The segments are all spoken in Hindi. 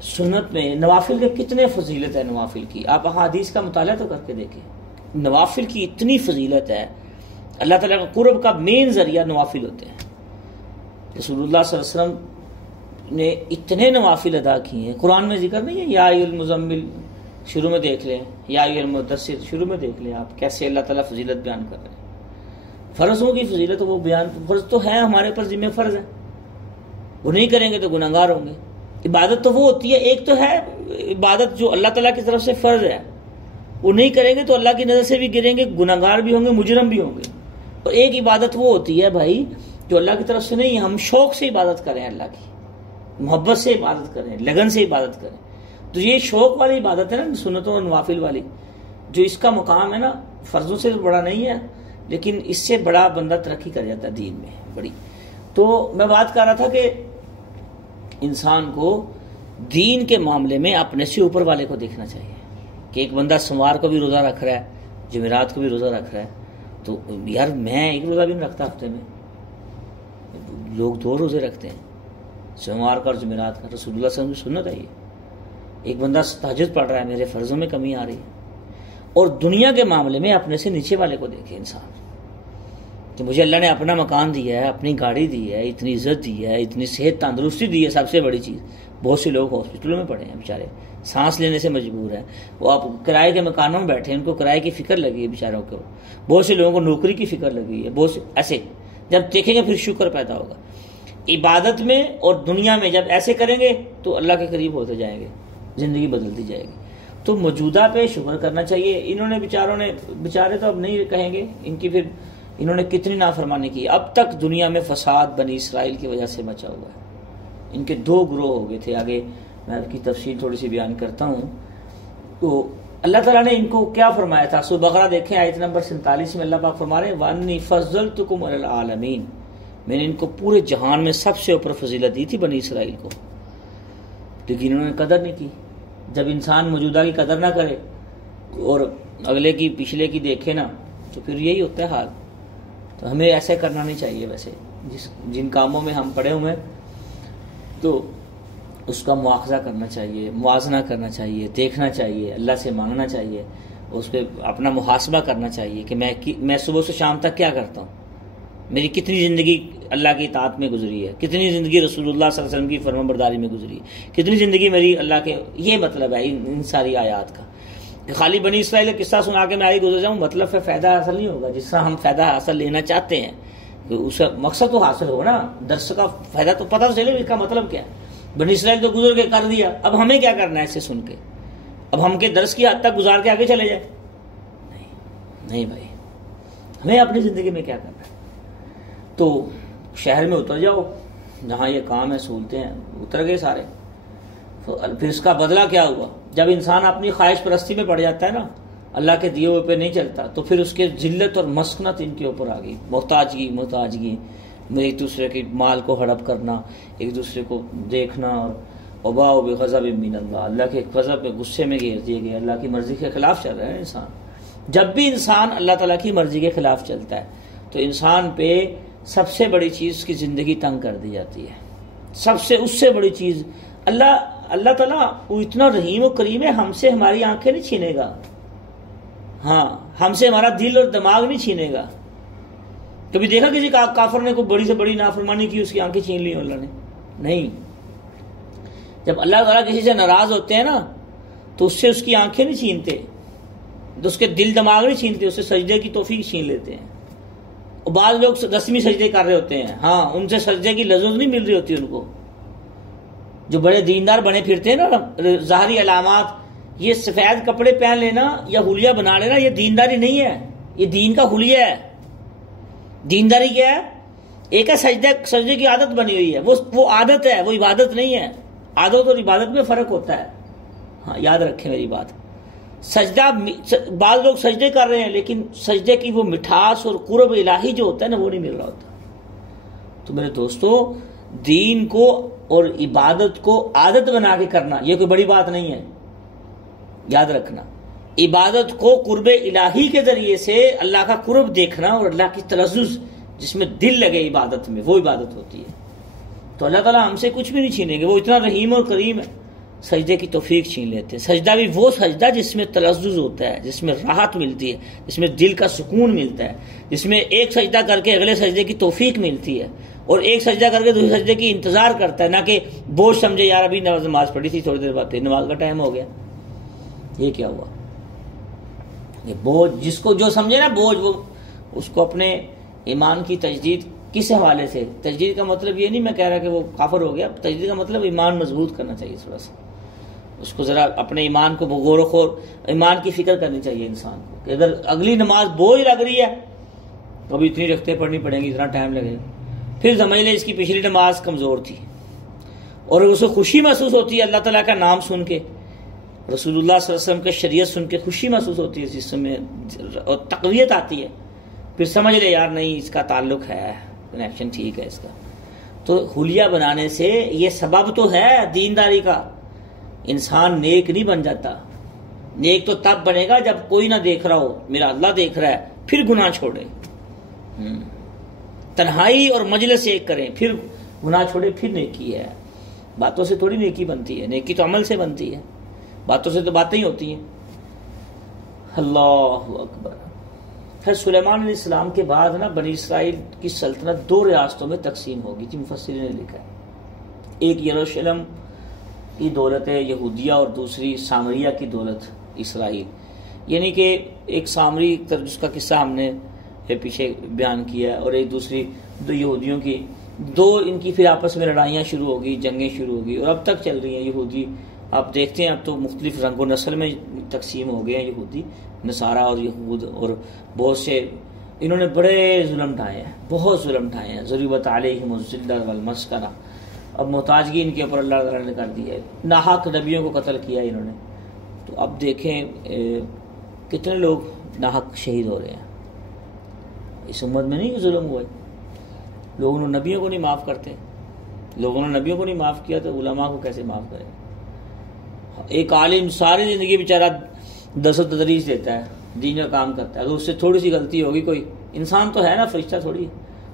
सुन्नत में नवाफिल के कितने फजीलत है। नवाफिल की आप अहादीस का मुताला तो करके देखें, नवाफिल की इतनी फजीलत है। अल्लाह ताला का कुर्ब का मेन जरिया नवाफिल होते हैं। रसूलुल्लाह सल्लल्लाहु अलैहि वसल्लम ने इतने नवाफिल अदा किए हैं। कुरान में जिक्र नहीं है, या अय्युहल मुज़म्मिल शुरू में देख लें, या अय्युहल मुद्दस्सिर शुरू में देख लें आप कैसे अल्लाह ताला फजीलत बयान कर रहे हैं। फ़र्ज़ों की फजीलत वो बयान, फ़र्ज़ तो है हमारे ऊपर, जिम्मे फ़र्ज़ है, वो नहीं करेंगे तो गुनहगार होंगे। इबादत तो वो होती है, एक तो है इबादत जो अल्लाह ताला की तरफ से फ़र्ज़ है, वो नहीं करेंगे तो अल्लाह की नज़र से भी गिरेंगे, गुनहगार भी होंगे, मुजरम भी होंगे। और एक इबादत वो होती है भाई जो अल्लाह की तरफ से नहीं है, हम शौक से इबादत करें, अल्लाह की मोहब्बत से इबादत करें, लगन से इबादत करें। तो ये शौक वाली इबादत है ना, सुन्नतों और नवाफिल वाली, जो इसका मुकाम है ना फ़र्ज़ों से तो बड़ा नहीं है, लेकिन इससे बड़ा बंदा तरक्की कर जाता है दीन में बड़ी। तो मैं बात कर रहा था कि इंसान को दीन के मामले में अपने से ऊपर वाले को देखना चाहिए कि एक बंदा सोमवार को भी रोज़ा रख रहा है, जुमेरात को भी रोज़ा रख रहा है, तो यार मैं एक रोज़ा भी नहीं रखता हफ्ते में, लोग 2 रोज़े रखते हैं, सोमवार का और जुमेरात का। रसूलुल्लाह सल्लल्लाहु अलैहि वसल्लम की सुन्नत है ये। एक बंदा तहज्जुद पढ़ रहा है, मेरे फ़र्ज़ों में कमी आ रही है। और दुनिया के मामले में अपने से नीचे वाले को देखे इंसान कि मुझे अल्लाह ने अपना मकान दिया है, अपनी गाड़ी दी है, इतनी इज्जत दी है, इतनी सेहत तंदुरुस्ती दी है, सबसे बड़ी चीज़। बहुत से लोग हॉस्पिटलों में पड़े हैं बेचारे, सांस लेने से मजबूर हैं, वो आप किराए के मकानों में बैठे हैं, उनको किराए की फ़िक्र लगी है बेचारों को। बहुत से लोगों को नौकरी की फ़िक्र लगी है, बहुत से ऐसे जब देखेंगे फिर शुक्र पैदा होगा। इबादत में और दुनिया में जब ऐसे करेंगे तो अल्लाह के करीब होते जाएंगे, ज़िंदगी बदलती जाएगी। तो मौजूदा पे शुक्र करना चाहिए। इन्होंने बेचारे तो अब नहीं कहेंगे, इनकी फिर इन्होंने कितनी नाफरमानी की। अब तक दुनिया में फसाद बनी इसराइल की वजह से मचा हुआ है। इनके 2 ग्रोह हो गए थे, आगे मैं उसकी तफसील थोड़ी सी बयान करता हूँ। तो अल्लाह ताला ने इनको क्या फरमाया था, सूरह बकरा देखें आयत नंबर 47 में अल्लाह पाक फरमा रहे हैं, वन्नी फज़्ज़लतुकुम अलल आलमीन, मैंने इनको पूरे जहान में सबसे ऊपर फजीलत दी थी बनी इसराइल को, लेकिन इन्होंने कदर नहीं की। जब इंसान मौजूदा की कदर ना करे और अगले की पिछले की देखे ना, तो फिर यही होता है हाल। तो हमें ऐसे करना नहीं चाहिए। वैसे जिन कामों में हम पड़े हुए हैं तो उसका मुआखजा करना चाहिए, मुआजना करना चाहिए, देखना चाहिए, अल्लाह से मांगना चाहिए, उस पर अपना मुहासबा करना चाहिए कि मैं सुबह से शाम तक क्या करता हूँ, मेरी कितनी ज़िंदगी अल्लाह की इताअत में गुजरी है, कितनी ज़िंदगी रसूलुल्लाह सल्लल्लाहु अलैहि वसल्लम की फरमाबरदारी में गुजरी है, कितनी ज़िंदगी मेरी अल्लाह के। ये मतलब है इन सारी आयात का। खाली बनी इसराइल का किस्सा सुना के मैं आगे गुजर जाऊँ, मतलब फिर फ़ायदा हासिल नहीं होगा। जिसका हम फ़ायदा हासिल लेना चाहते हैं तो उसका मकसद तो हासिल हो ना, दर्श का फ़ायदा तो पता तो चले इसका मतलब क्या है। बनी इसराइल तो गुजर के कर दिया, अब हमें क्या करना है इससे सुन के? अब हम के दर्श की हद तक गुजार के आगे चले जाए? नहीं भाई, हमें अपनी ज़िंदगी में क्या करना है। तो शहर में उतर जाओ, जहाँ ये काम है, सहूलतें हैं, उतर गए सारे। तो फिर इसका बदला क्या हुआ? जब इंसान अपनी ख्वाहिश परस्ती में पड़ जाता है ना, अल्लाह के दिए हुए पे नहीं चलता, तो फिर उसके जिल्लत और मस्कनत इनके ऊपर आ गई, मोहताजगी, एक दूसरे के माल को हड़प करना, एक दूसरे को देखना, और वबाउ बिग़ज़ब मिनल्लाह, अल्लाह के गज़ब में, गुस्से में घेर दिए गए, अल्लाह की मर्ज़ी के खिलाफ चल रहा है इंसान। जब भी इंसान अल्लाह ताला की मर्ज़ी के खिलाफ चलता है तो इंसान पे सबसे बड़ी चीज़ की ज़िंदगी तंग कर दी जाती है। उससे बड़ी चीज़ अल्लाह ताला वो इतना रहीम और करीम है, हमसे हमारी आंखें नहीं छीनेगा। हाँ, हमसे हमारा दिल और दिमाग नहीं छीनेगा। कभी देखा किसी काफिर ने कोई बड़ी से बड़ी नाफरमानी की, उसकी आंखें छीन ली अल्लाह ने? नहीं। जब अल्लाह ताला किसी से नाराज होते हैं ना, तो उससे उसकी आंखें नहीं छीनते, तो उसके दिल दिमाग नहीं छीनते, उससे सजदे की तौफीक छीन लेते हैं। और बाद लोग रस्मी सजदे कर रहे होते हैं, हाँ, उनसे सजदे की लज़्ज़त नहीं मिल रही होती उनको। जो बड़े दीनदार बने फिरते हैं ना, ज़ाहरी अलामात, ये सफ़ेद कपड़े पहन लेना या हुलिया बना लेना, ये दीनदारी नहीं है, ये दीन का हुलिया है। दीनदारी क्या है? एक है सजदे की आदत बनी हुई है, वो आदत है, वो इबादत नहीं है। आदत और इबादत में फ़र्क होता है, हाँ, याद रखें मेरी बात। सजदा, बाद लोग सजदे कर रहे हैं, लेकिन सजदे की वो मिठास और कुर्ब इलाही जो होता है ना, वो नहीं मिल रहा होता। तो मेरे दोस्तों, दीन को और इबादत को आदत बना के करना, ये कोई बड़ी बात नहीं है, याद रखना। इबादत को कुर्ब इलाही के जरिए से अल्लाह का कुर्ब देखना और अल्लाह की तलज़्ज़ुज़ जिसमें दिल लगे इबादत में, वो इबादत होती है। तो अल्लाह ताला हमसे कुछ भी नहीं छीनेंगे, वो इतना रहीम और करीम है। सजदे की तौफीक छीन लेते हैं। सजदा भी वो सजदा जिसमें तलज़्ज़ुज़ होता है, जिसमें राहत मिलती है, जिसमें दिल का सुकून मिलता है, जिसमें एक सजदा करके अगले सजदे की तौफीक मिलती है और एक सजदा करके दूसरे सजदे की इंतज़ार करता है, ना कि बोझ समझे यार अभी नमाज पढ़ी थी, थोड़ी देर बाद फिर नमाज का टाइम हो गया, ये क्या हुआ। ये बोझ जिसको जो समझे ना बोझ, वो उसको अपने ईमान की तजदीद किस हवाले से, तजदीद का मतलब ये नहीं मैं कह रहा कि वो काफिर हो गया, तजदीद का मतलब ईमान मजबूत करना चाहिए थोड़ा सा, उसको ज़रा अपने ईमान को गौर खोर ईमान की फिक्र करनी चाहिए इंसान को कि अगर अगली नमाज बोझ लग रही है तो अभी इतनी रखते पढ़नी पड़ेंगी, इतना टाइम लगेगा, फिर समझ ले इसकी पिछली नमाज कमज़ोर थी और उसे खुशी महसूस होती है अल्लाह ताला का नाम सुन के, रसूलुल्लाह सल्लल्लाहु अलैहि वसल्लम के शरीयत सुन के खुशी महसूस होती है जिसमें और तक़वियत आती है, फिर समझ ले यार नहीं इसका ताल्लुक है, कनेक्शन ठीक है इसका। तो हुलिया बनाने से ये सबब तो है दीनदारी का, इंसान नेक नहीं बन जाता। नेक तो तब बनेगा जब कोई ना देख रहा हो, मेरा अल्लाह देख रहा है, फिर गुनाह छोड़े, तन्हाई और मजलिस एक करें, फिर गुनाह छोड़े, फिर नेकी है। बातों से थोड़ी नेकी बनती है, नेकी तो अमल से बनती है, बातों से तो बातें ही होती हैं। अल्लाहु अकबर। फिर सुलेमान अलैहिस्सलाम के बाद ना बनी इसराइल की सल्तनत 2 रियासतों में तकसीम होगी थी, मुफस्सिरीन ने लिखा है। एक यरूशलेम की दौलत है यहूदिया और दूसरी सामरिया की दौलत इसराइल, यानी कि एक सामरी तरफ जिसका किस्सा हमने पीछे बयान किया है और एक दूसरी दो यहूदियों की, दो इनकी फिर आपस में लड़ाइयाँ शुरू होगी, जंगें शुरू होगी और अब तक चल रही हैं। यहूदी आप देखते हैं अब तो मुख्तलिफ रंगो नस्ल में तकसीम हो गए हैं, यहूदी नसारा और यहूद, और बहुत से इन्होंने बड़े जुल्म ढाए हैं, बहुत जुल्म ढाए हैं। ज़ुरिबत अलैहिमुज़ ज़िल्लत वल मस्कना, अब मोहताजगी इनके ऊपर अल्लाह ताला ने कर दी है, नाहक नबियों को कत्ल किया इन्होंने। तो अब देखें कितने लोग नाहक शहीद हो रहे हैं। इस उम्मत में नहीं जुल्म हुआ, लोगों ने नबियों को नहीं माफ़ करते, लोगों ने नबियों को नहीं माफ़ किया तो उलमा को कैसे माफ़ करें। एक आलिम सारी ज़िंदगी बेचारा दस तदरीस देता है, दीन का काम करता है, अगर उससे थोड़ी सी गलती होगी, कोई इंसान तो है ना, फरिश्ता थोड़ी,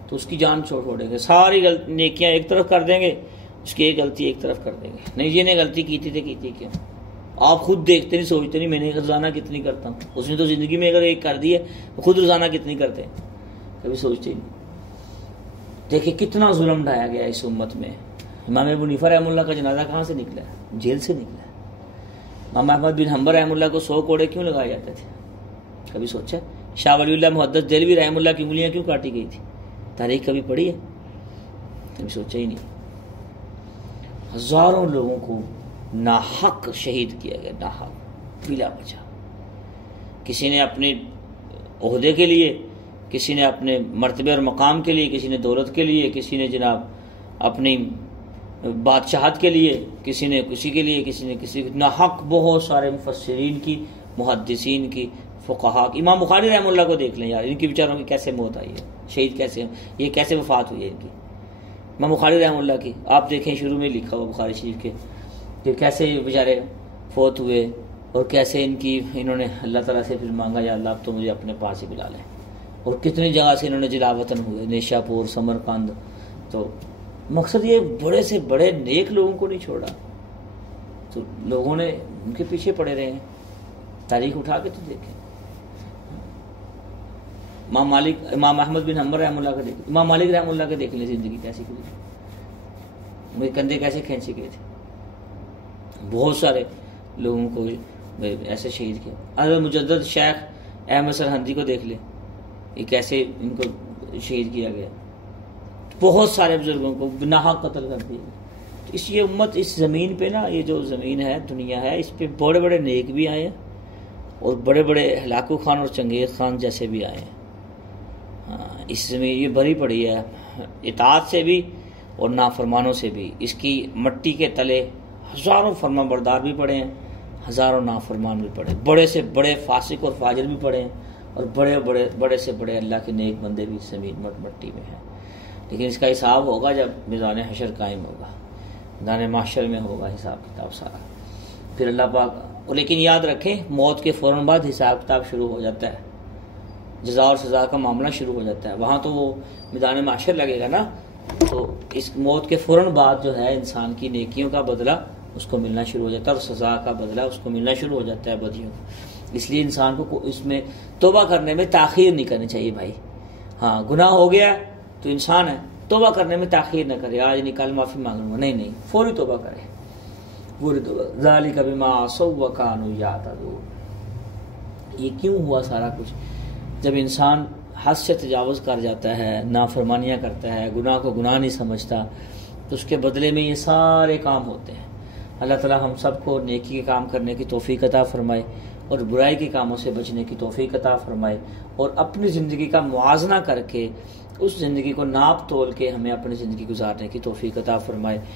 तो उसकी जान छोड़ेंगे, सारी नेकियां एक तरफ कर देंगे, उसकी एक गलती एक तरफ कर देंगे। नहीं ये ने गलती की थी क्यों, आप खुद देखते नहीं, सोचते नहीं मैंने रोज़ाना कितनी करता हूँ, उसने तो ज़िंदगी में अगर एक कर दी है तो खुद रोज़ाना कितनी करते हैं, कभी सोचते ही नहीं। देखिए कितना जुल्म ढाया गया इस उम्मत में। इमाम अबू हनीफा रहमतुल्लाह का जनाजा कहाँ से निकला है, जेल से निकला है। इमाम अहमद बिन हंबल रहमतुल्लाह को 100 कोड़े क्यों लगाए जाते थे, कभी सोचा? शाह वलीउल्लाह मुहद्दिस देलवी रहमतुल्लाह की उंगलियां क्यों काटी गई थी, तारीख कभी पढ़ी है? कभी सोचा ही नहीं। हजारों लोगों को नाहक शहीद किया गया, नाहक बिला वजह। किसी ने अपने ओहदे के लिए, किसी ने अपने मर्तबे और मकाम के लिए, किसी ने दौलत के लिए, किसी ने जनाब अपनी बादशाहत के लिए, किसी ने किसी के लिए, किसी ने किसी नाहक। बहुत सारे मुफस्सिरीन की, मुहद्दिसीन की, फुक़हा की। इमाम बुखारी रहमतुल्लाह को देख लें यार, इनकी बेचारों की कैसे मौत आई है, शहीद कैसे, ये कैसे वफात हुई है इनकी। इमाम बुखारी रहमतुल्लाह की आप देखें, शुरू में लिखा हुआ बुखारी शरीफ के कि कैसे बेचारे फौत हुए और कैसे इन्होंने अल्लाह ताला से फिर मांगा, या अल्लाह तो मुझे अपने पास ही बुला लें। और कितनी जगह से इन्होंने जिलावतन हुए, नेशापुर, समरकंद। तो मकसद ये बड़े से बड़े नेक लोगों को नहीं छोड़ा, तो लोगों ने उनके पीछे पड़े रहे हैं। तारीख उठा के तो देखें, इमाम मालिक, इमाम अहमद बिन हंबल रहमतुल्लाह का देख, इमाम मालिक रहमतुल्लाह के देख लें जिंदगी कैसी गुजरी, उनके कंधे कैसे खींचे गए थे। बहुत सारे लोगों को ऐसे शहीद किया। अगर मुजद्दद शेख अहमद सरहंदी को देख ले, ये कैसे इनको शहीद किया गया। बहुत सारे बुजुर्गों को नाहक कत्ल कर दिया। तो इस ये उम्मत, इस ज़मीन पे ना, ये जो ज़मीन है, दुनिया है, इस पे बड़े बड़े नेक भी आए हैं और बड़े बड़े हलाकू खान और चंगेज़ खान जैसे भी आए हैं। हाँ, इस ज़मीन ये भरी पड़ी है इताअत से भी और नाफरमानों से भी। इसकी मट्टी के तले हज़ारों फरमाबरदार भी पड़े हैं, हज़ारों नाफरमान भी पड़े, बड़े से बड़े फासिक और फाजिर भी पड़े हैं, और बड़े से बड़े अल्लाह के नेक बंदे भी ज़मीन मट्टी में हैं। लेकिन इसका हिसाब होगा जब मीज़ान हशर कायम होगा, मीज़ान माशर में होगा हिसाब किताब सारा। फिर अल्लाह पाक, और लेकिन याद रखें मौत के फ़ौरन बाद हिसाब किताब शुरू हो जाता है, जज़ा और सज़ा का मामला शुरू हो जाता है। वहाँ तो वो मीज़ान माशर लगेगा ना, तो इस मौत के फ़ौरन बाद जो है इंसान की नेकियों का बदला उसको मिलना शुरू हो जाता है, और सज़ा का बदला उसको मिलना शुरू हो जाता है बदियों को। इसलिए इंसान को इसमें तौबा करने में ताख़ीर नहीं करनी चाहिए भाई। हाँ, गुनाह हो गया तो इंसान है, तौबा करने में ताख़ीर न करे, आज नहीं कल माफ़ी मांग लूँगा, नहीं, फौरी तौबा करे, पूरी तौबा। ज़ालिका बिमा असौ व कानू यातदून। ये क्यों हुआ सारा कुछ? जब इंसान हद से तजावुज़ कर जाता है, नाफरमानियाँ करता है, गुनाह को गुनाह नहीं समझता, तो उसके बदले में ये सारे काम होते हैं। अल्लाह ताला हम सबको नेकी के काम करने की तौफीक अता फरमाए और बुराई के कामों से बचने की तौफीक अता फरमाए, और अपनी ज़िंदगी का मुआजना करके उस ज़िंदगी को नाप तोल के हमें अपनी ज़िंदगी गुजारने की तौफीक अता फरमाए।